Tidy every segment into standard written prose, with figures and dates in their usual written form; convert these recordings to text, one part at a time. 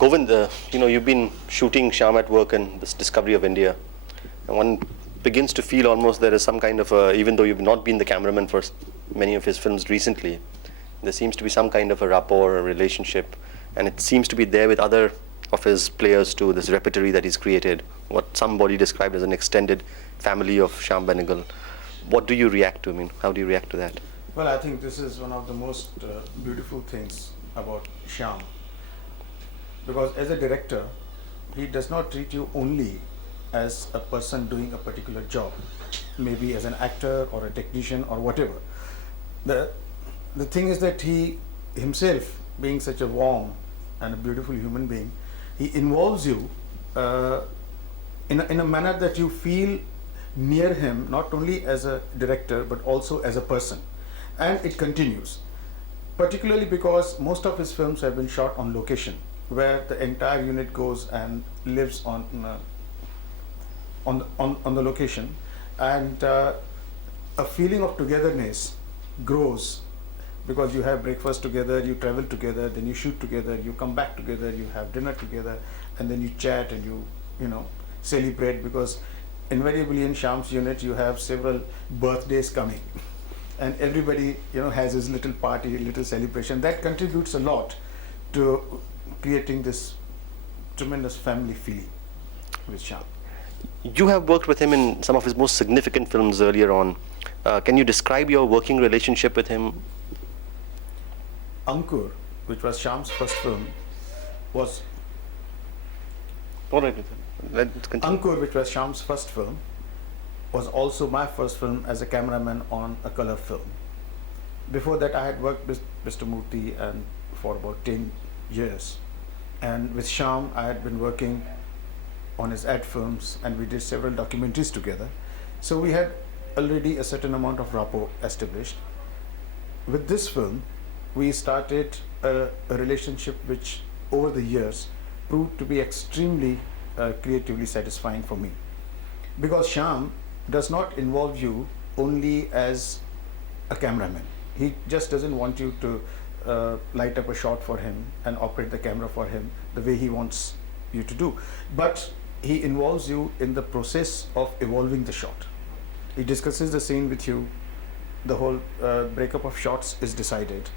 Govind, you've been shooting Shyam at work and this discovery of India, and one begins to feel almost there is some kind of even though you've not been the cameraman for many of his films recently, there seems to be some kind of a rapport, a relationship, and it seems to be there with other of his players too, this repertory that he's created, what somebody described as an extended family of Shyam Benegal. What do you react to? I mean, how do you react to that? Well, I think this is one of the most beautiful things about Shyam, because as a director, he does not treat you only as a person doing a particular job, maybe as an actor or a technician or whatever. The thing is that he himself, being such a warm and a beautiful human being, he involves you in a manner that you feel near him, not only as a director but also as a person. And it continues, particularly because most of his films have been shot on location, where the entire unit goes and lives on the location, and a feeling of togetherness grows because you have breakfast together, you travel together, then you shoot together, you come back together, you have dinner together, and then you chat and you celebrate, because invariably in Shyam's unit you have several birthdays coming, and everybody has his little party, little celebration. That contributes a lot to creating this tremendous family feeling with Shyam. You have worked with him in some of his most significant films earlier on. Can you describe your working relationship with him? Ankur, which was Shyam's first film, was All right, let's continue. Ankur, which was Shyam's first film, was also my first film as a cameraman on a color film. Before that, I had worked with Mr. Murthy and for about 10 years, and with Shyam I had been working on his ad films, and we did several documentaries together. So we had already a certain amount of rapport established. With this film, we started a relationship which over the years proved to be extremely creatively satisfying for me, because Shyam does not involve you only as a cameraman. He just doesn't want you to light up a shot for him and operate the camera for him the way he wants you to do, but he involves you in the process of evolving the shot. He discusses the scene with you, the whole breakup of shots is decided.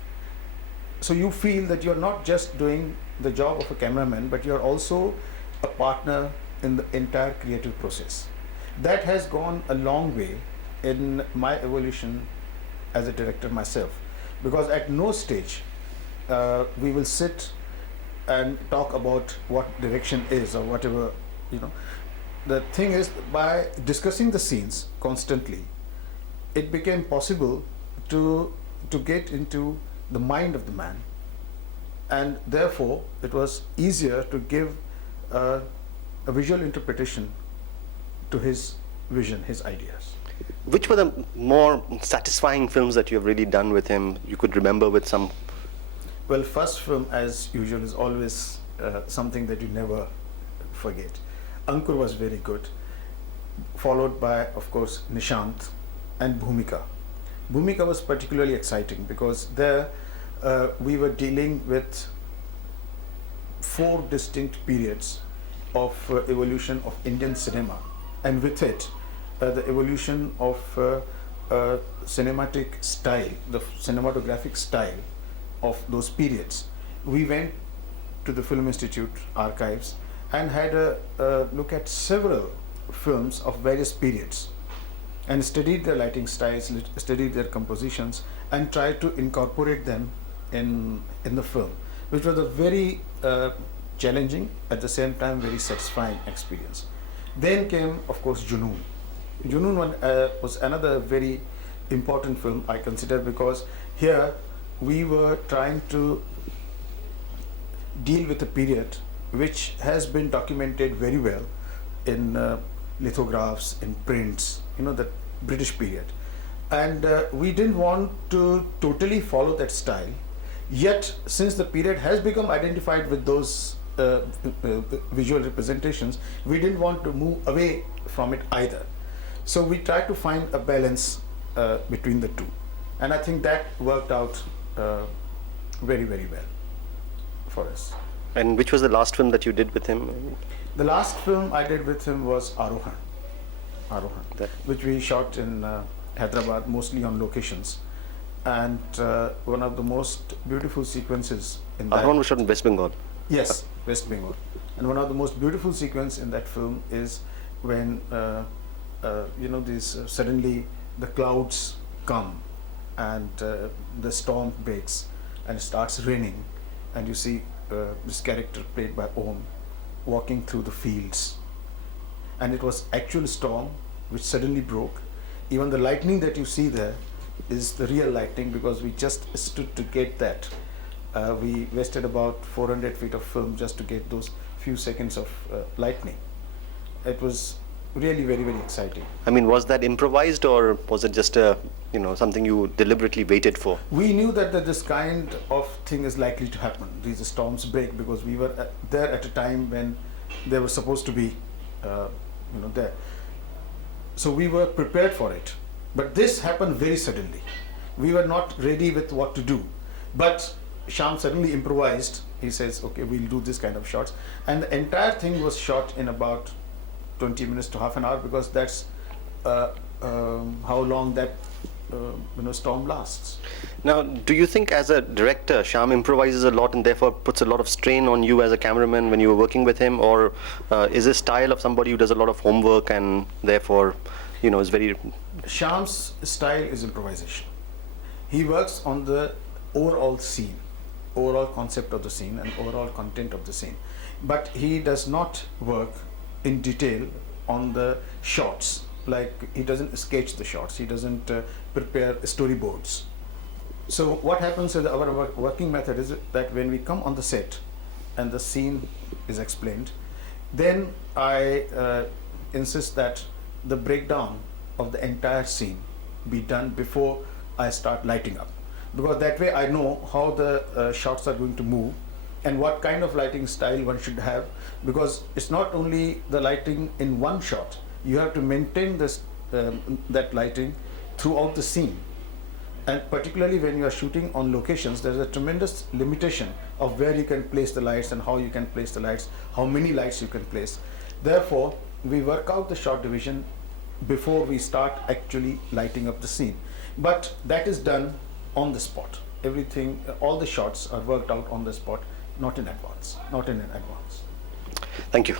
So you feel that you're not just doing the job of a cameraman, but you're also a partner in the entire creative process. That has gone a long way in my evolution as a director myself, because at no stage we will sit and talk about what direction is or whatever. The thing is, by discussing the scenes constantly, it became possible to get into the mind of the man, and therefore it was easier to give a visual interpretation to his vision, his ideas. Which were the more satisfying films that you have really done with him, you could remember with some? Well, first film, as usual, is always something that you never forget. Ankur was very good, followed by, of course, Nishant and Bhumika. Bhumika was particularly exciting because there we were dealing with 4 distinct periods of evolution of Indian cinema, and with it the evolution of cinematic style, the cinematographic style of those periods. We went to the Film Institute archives and had a look at several films of various periods, and studied their lighting styles, studied their compositions, and tried to incorporate them in the film, which was a very challenging, at the same time very satisfying experience. Then came, of course, Junoon. Junoon was another very important film, I consider, because here we were trying to deal with a period which has been documented very well in lithographs, in prints, the British period. And we didn't want to totally follow that style, yet since the period has become identified with those visual representations, we didn't want to move away from it either. So we tried to find a balance between the two, and I think that worked out very, very well for us. And which was the last film that you did with him? The last film I did with him was Arohan, That- which we shot in Hyderabad, mostly on locations. And one of the most beautiful sequences in that. Arhan was shot in West Bengal. Yes, West Bengal. And one of the most beautiful sequence in that film is when suddenly the clouds come and the storm breaks and it starts raining, and you see this character played by Om walking through the fields, and it was actual storm which suddenly broke. Even the lightning that you see there is the real lightning, because we just stood to get that. We wasted about 400 feet of film just to get those few seconds of lightning. It was really very, very exciting. I mean, was that improvised, or was it just something you deliberately waited for? We knew that this kind of thing is likely to happen. These storms break, because we were there at a time when they were supposed to be there. So we were prepared for it. But this happened very suddenly. We were not ready with what to do. But Shyam suddenly improvised. He says, okay, we'll do this kind of shots. And the entire thing was shot in about 20 minutes to half an hour, because that's how long that storm lasts. Now, do you think as a director, Shyam improvises a lot and therefore puts a lot of strain on you as a cameraman when you were working with him? Or is his style of somebody who does a lot of homework and therefore, is very... Shyam's style is improvisation. He works on the overall scene, overall concept of the scene and overall content of the scene. But he does not work in detail on the shots. Like, he doesn't sketch the shots, he doesn't prepare storyboards. So what happens with our working method is that when we come on the set and the scene is explained, then I insist that the breakdown of the entire scene be done before I start lighting up, because that way I know how the shots are going to move and what kind of lighting style one should have, because it's not only the lighting in one shot, you have to maintain this that lighting throughout the scene. And particularly when you are shooting on locations, there's a tremendous limitation of where you can place the lights and how you can place the lights, how many lights you can place. Therefore, we work out the shot division before we start actually lighting up the scene. But that is done on the spot. Everything, all the shots are worked out on the spot, not in advance, not in advance. Thank you.